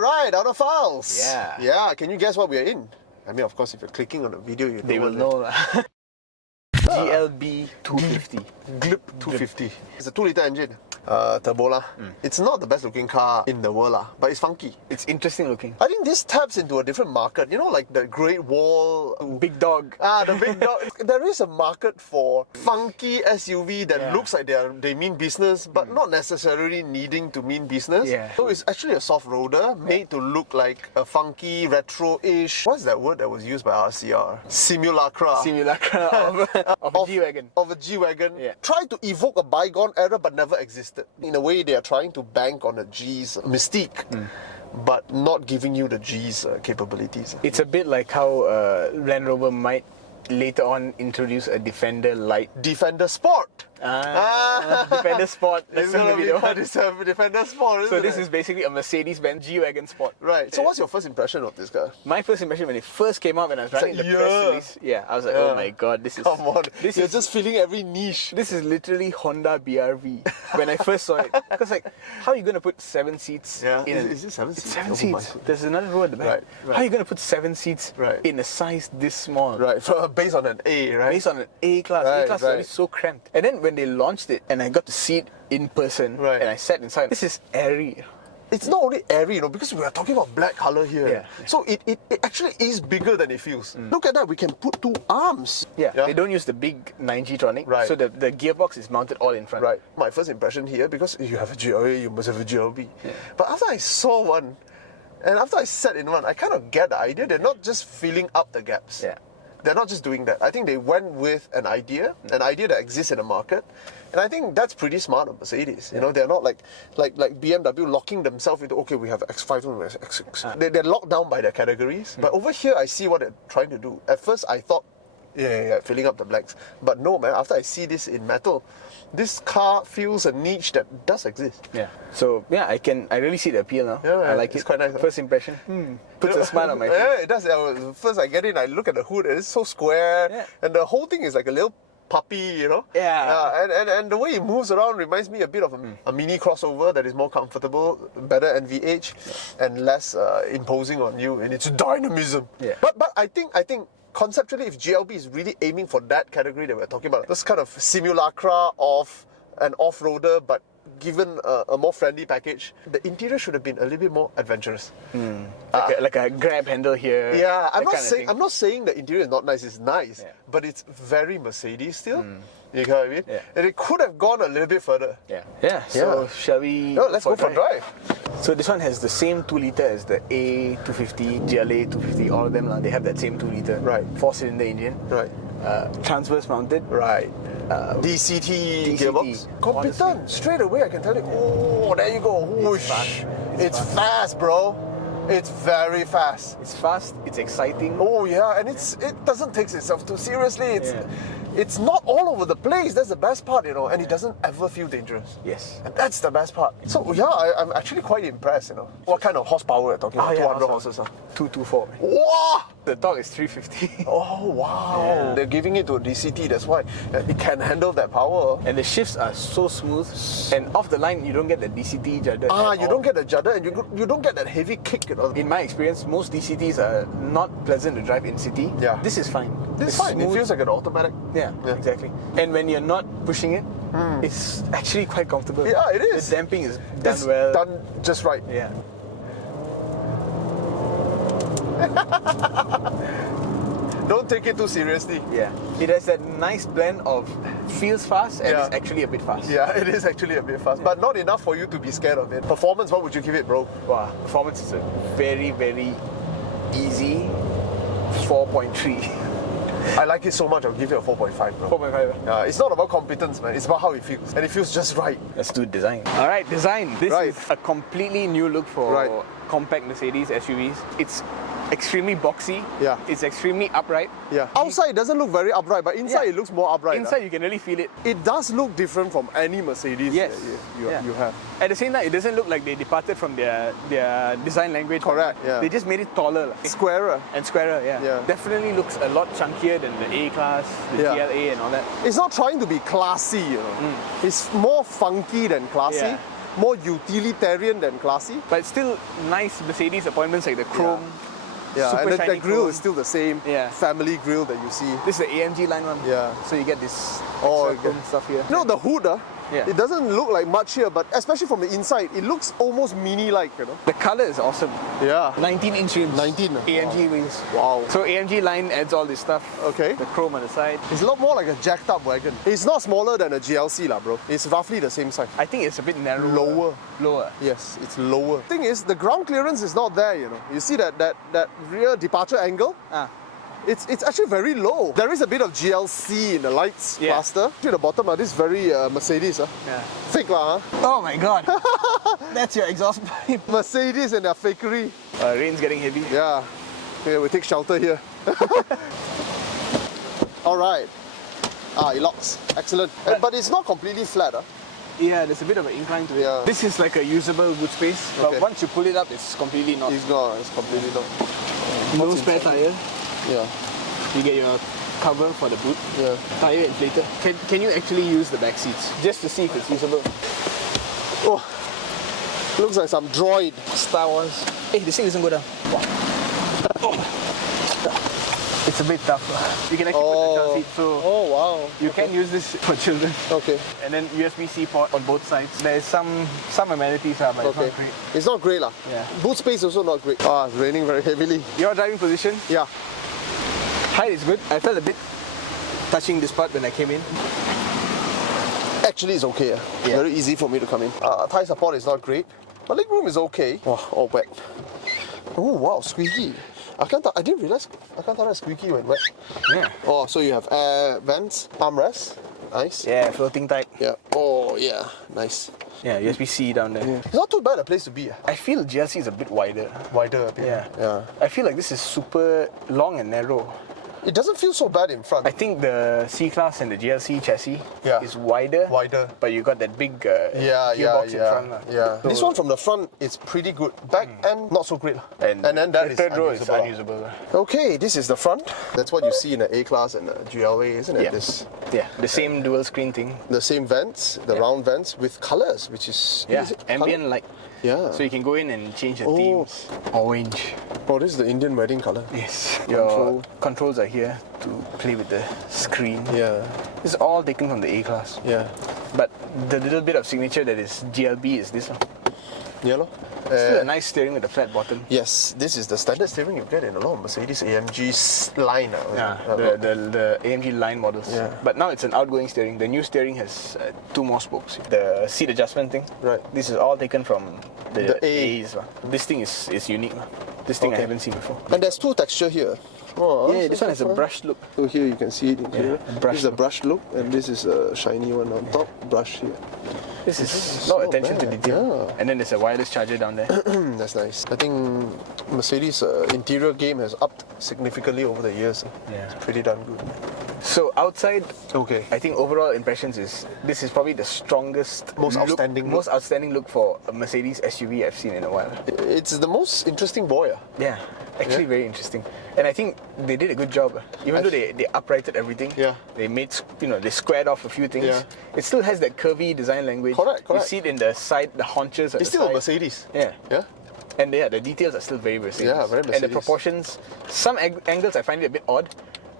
Alright, Autophiles. Yeah. Yeah, can you guess what we're in? I mean, of course, if you're clicking on the video, you know. They will know. GLB 250. GLB 250. It's a 2-litre engine. Turbo lah. It's not the best looking car in the world lah, but it's funky. It's interesting looking. I think this taps into a different market. You know, like the Great Wall. Big dog. The big dog. There is a market for funky SUV that looks like they mean business, but not necessarily needing to mean business. Yeah. So it's actually a soft roader made to look like a funky, retro-ish. What's that word that was used by RCR? Simulacra. Simulacra of a G-Wagon. Of a G-Wagon. Yeah. Try to evoke a bygone era but never existed. In a way, they are trying to bank on a G's mystique, but not giving you the G's capabilities. It's a bit like how Land Rover might later on introduce a Defender Light. Defender Sport! Defender Sport. It's going to be called Defender Sport, So this is basically a Mercedes-Benz G-Wagon Sport. Right. So what's your first impression of this car? My first impression when it first came out, when I was writing the press release, I was like, oh my god, this is... Come on, you're is just feeling every niche. This is literally Honda BRV when I first saw it. Because like, how are you going to put 7 seats in Is it 7 seats? It's 7 seats. There's another row at the back. Right. How are you going to put 7 seats in a size this small? Right, based on an A, right? Based on an A-class. A-class is already so cramped. And then when they launched it, and I got to see it in person, and I sat inside, this is airy. It's not only airy, you know, because we are talking about black color here. Yeah. So it actually is bigger than it feels. Look at that, we can put 2 arms. They don't use the big 9G-tronic, so the gearbox is mounted all in front. Right. My first impression here, because you have a GLB, you must have a GLB. But after I saw one, and after I sat in one, I kind of get the idea. They're not just filling up the gaps. They're not just doing that. I think they went with an idea that exists in the market. And I think that's pretty smart of Mercedes. You know, they're not like BMW locking themselves into, okay, we have X5 and we have X6. They're locked down by their categories. But over here, I see what they're trying to do. At first, I thought, filling up the blacks. But no, man, after I see this in metal, this car feels a niche that does exist. So I really see the appeal now. I like it. It's quite nice. First impression, puts a smile on my face. Yeah, it does. First I get in, I look at the hood, and it's so square, and the whole thing is like a little puppy, you know. And the way it moves around reminds me a bit of a mini crossover that is more comfortable, better NVH, and less imposing on you in its dynamism. But I think conceptually, if GLB is really aiming for that category that we're talking about, this kind of simulacra of an off-roader, but given a more friendly package, the interior should have been a little bit more adventurous. Like a grab handle here. I'm not saying the interior is not nice. It's nice, but it's very Mercedes still. You know what I mean? And it could have gone a little bit further. So shall we? No, let's go for a drive. So this one has the same 2-litre as the A250, GLA 250, all of them. They have that same 2-litre. 4-cylinder engine. Transverse mounted. DCT gearbox. Competent. Honestly. Straight away, I can tell you. Oh, there you go. Whoosh. It's fast, bro. It's very fast. It's fast. It's exciting. Oh yeah, and it doesn't take itself too seriously. It's not all over the place. That's the best part, you know. And it doesn't ever feel dangerous. And that's the best part. So yeah, I'm actually quite impressed, you know. What kind of horsepower we're talking about? 200 horses. 224. Wow! The torque is 350. Oh wow! They're giving it to a DCT. That's why it can handle that power. And the shifts are so smooth. And off the line, you don't get the DCT judder. You don't get the judder, and you don't get that heavy kick. You know? In my experience, most DCTs are not pleasant to drive in city. This is fine. This is fine. Smooth. It feels like an automatic. Yeah, exactly. And when you're not pushing it, it's actually quite comfortable. Yeah, it is. The damping is done well. Done just right. Don't take it too seriously. It has that nice blend of feels fast and it's actually a bit fast. It is actually a bit fast, but not enough for you to be scared of it. Performance, what would you give it, bro? Wow, performance is a very, very easy 4.3. I like it so much, I'll give it a 4.5, bro. 4.5? It's not about competence, man. It's about how it feels. And it feels just right. Let's do design. Alright, design. This is a completely new look for compact Mercedes SUVs. It's extremely boxy. It's extremely upright. Outside it doesn't look very upright, but inside it looks more upright. Inside you can really feel it. It does look different from any Mercedes you have. At the same time, it doesn't look like they departed from their design language. Correct, They just made it taller. Squarer. And squarer, Definitely looks a lot chunkier than the A-Class, the GLA and all that. It's not trying to be classy, you know. It's more funky than classy. more utilitarian than classy. But still nice Mercedes appointments like the chrome. Yeah, super and the shiny grill chrome. is still the same family grill that you see. This is the AMG line one. Yeah. So you get this Oh, chrome stuff here. You know, the hood, it doesn't look like much here, but especially from the inside, it looks almost mini-like, you know. The color is awesome. Yeah. 19-inch rims. 19. AMG wheels. Wow. So AMG line adds all this stuff. Okay. The chrome on the side. It's a lot more like a jacked up wagon. It's not smaller than a GLC, lah, bro. It's roughly the same size. I think it's a bit narrower. Lower. Lower. Yes, it's lower. Thing is, the ground clearance is not there, you know. You see that rear departure angle? It's actually very low. There is a bit of GLC in the lights cluster. To the bottom, this is very Mercedes. Yeah. Fake lah. Oh my god. That's your exhaust pipe. Mercedes and their fakery. Rain's getting heavy. Yeah. Okay, we take shelter here. Alright. It locks. Excellent. But it's not completely flat. Yeah, there's a bit of an incline to it. Yeah. This is like a usable boot space, but once you pull it up, it's completely not. It's not. It's completely not. No spare tire. Yeah. You get your cover for the boot. Yeah. Tire inflator. Can you actually use the back seats just to see if it's usable? Oh, looks like some droid. Star Wars. Hey, this thing doesn't go down. Oh. It's a bit tough. You can actually put the child seat, so wow. you can use this for children. Okay. And then USB-C port on both sides. There's some amenities, but it's not great. It's not great lah. Yeah. Boot space also not great. It's raining very heavily. Your driving position? Yeah. Height is good. I felt a bit touching this part when I came in. Actually, it's okay. Very easy for me to come in. Thigh support is not great, but leg room is okay. Wow, all wet. Oh wow, squeaky. I didn't realize I can't tell that squeaky when wet. Yeah. Oh, so you have air vents, armrests. Nice. Yeah, floating type. Yeah. Oh yeah, nice. Yeah, USB-C down there. It's not too bad a place to be. I feel GLC is a bit wider. Wider a bit. Yeah. I feel like this is super long and narrow. It doesn't feel so bad in front. I think the C-Class and the GLC chassis is wider. But you got that big gearbox in front. So this one from the front is pretty good. Back end, not so great. And then that the third row is unusable. Okay, this is the front. That's what you see in the A-Class and the GLA, isn't it? Yeah, the same dual screen thing. The same vents, the round vents with colours, which is... ambient light. Yeah. So you can go in and change the themes. Orange. Oh, this is the Indian wedding colour. Yes. Your controls are here to play with the screen. Yeah. It's all taken from the A-Class. Yeah. But the little bit of signature that is GLB is this one. Yeah, still a nice steering with a flat bottom. Yes, this is the standard steering you get in a lot of Mercedes AMG line. The AMG line models. Yeah. But now it's an outgoing steering. The new steering has 2 more spokes. The seat adjustment thing. Right. This is all taken from the A's. This thing is unique. This thing I haven't seen before. And there's 2 texture here. Oh, yeah, this one has a brushed look. So here you can see it in here. This is a brushed look, and this is a shiny one on top, brush here. This is a lot of attention to detail. Yeah. And then there's a wireless charger down there. That's nice. I think Mercedes' interior game has upped significantly over the years. Yeah. It's pretty darn good. So outside, okay, I think overall impressions is this is probably the strongest, most outstanding look for a Mercedes SUV I've seen in a while. It's the most interesting boy. Yeah, actually very interesting. And I think they did a good job. Even though they uprighted everything, they made, they squared off a few things. It still has that curvy design language. Correct. You see it in the side, the haunches. It's still a Mercedes. Yeah. Yeah. And the details are still very Mercedes. Yeah, very Mercedes. And the proportions, some angles I find it a bit odd.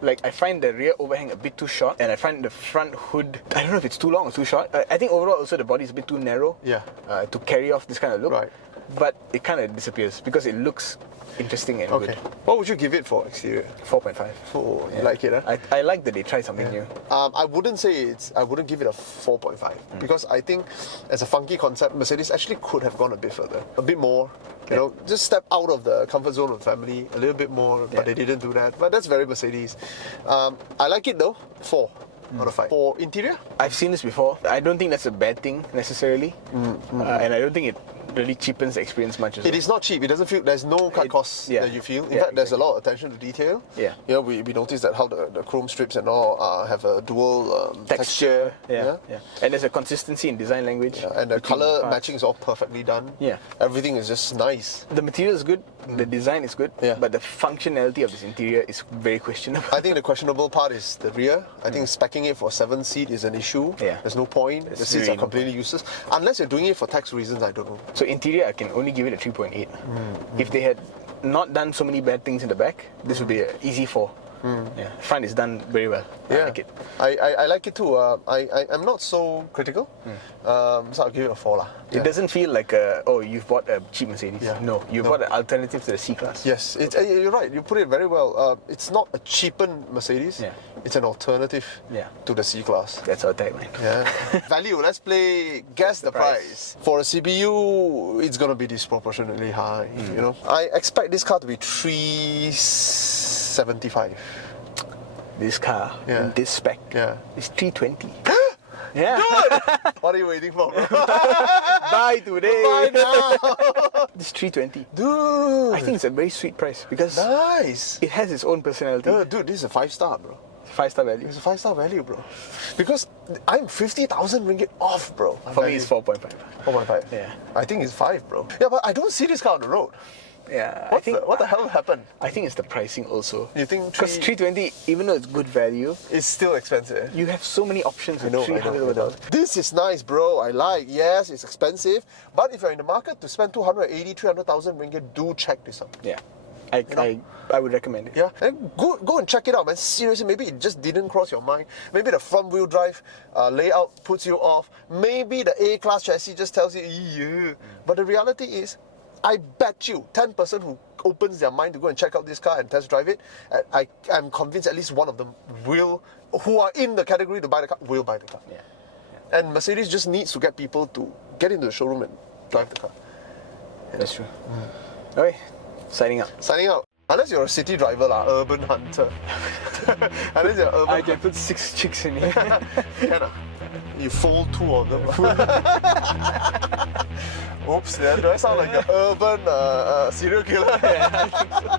Like, I find the rear overhang a bit too short, and I find the front hood, I don't know if it's too long or too short. I think overall also the body is a bit too narrow to carry off this kind of look. Right. But it kind of disappears because it looks interesting and good. What would you give it for exterior? 4.5. Oh, you like it, huh? I like that they tried something new. I wouldn't give it a 4.5 because I think as a funky concept, Mercedes actually could have gone a bit further, a bit more. You know, just step out of the comfort zone of the family a little bit more, but they didn't do that. But that's very Mercedes. I like it though. 4 out of 5. For interior? I've seen this before. I don't think that's a bad thing necessarily, and I don't think it really cheapens the experience much as well. It is not cheap. It doesn't feel. There's no cut costs that you feel. In fact, there's a lot of attention to detail. Yeah. You know, we noticed that how the chrome strips and all have a dual texture. Yeah. And there's a consistency in design language. Yeah. And the color matching is all perfectly done. Yeah. Everything is just nice. The material is good. The design is good. Yeah. But the functionality of this interior is very questionable. I think the questionable part is the rear. I think specing it for 7-seat is an issue. Yeah. There's no point. The seats are completely useless. Unless you're doing it for tax reasons, I don't know. So interior, I can only give it a 3.8. If they had not done so many bad things in the back, this would be an easy 4. Yeah. Front is done very well. I like it. I like it too. I'm not so critical. So I'll give it a 4 lah. It doesn't feel like you've bought a cheap Mercedes. No, you bought an alternative to the C-Class. Yes, you're right. You put it very well. It's not a cheapened Mercedes. Yeah. It's an alternative to the C-Class. That's our tagline. Yeah. Value. Let's play guess the price. For a CPU, it's gonna be disproportionately high. You know, I expect this car to be 375. This car, in this spec, is 320. Yeah. Dude! What are you waiting for, bro? Buy today. Buy now. This 320. Dude. I think it's a very sweet price because it has its own personality. Dude, this is a 5-star, bro. 5-star value. It's a 5-star value, bro. Because I'm 50,000 ringgit off, bro. For me, it's 4.5. 4.5. Yeah. I think it's 5, bro. Yeah, but I don't see this car on the road. Yeah. What the hell happened? I think it's the pricing also. You think? Because 320, even though it's good value, it's still expensive. You have so many options with $300. This is nice, bro. I like. Yes, it's expensive, but if you're in the market to spend 280, 300,000 ringgit, do check this out. Yeah. I would recommend it. Yeah, and go and check it out, man. Seriously, maybe it just didn't cross your mind. Maybe the front wheel drive layout puts you off. Maybe the A-Class chassis just tells you, yeah. But the reality is, I bet you 10% who opens their mind to go and check out this car and test drive it, I'm convinced at least one of them who are in the category to buy the car, will buy the car. Yeah. And Mercedes just needs to get people to get into the showroom and drive the car. That's true. Okay, signing out. Signing out. Unless you're a city driver, urban hunter. Unless you're urban I can put 6 chicks in here. Can you fold 2 of them. Oops, do I sound like an urban serial killer? Yeah, I think so.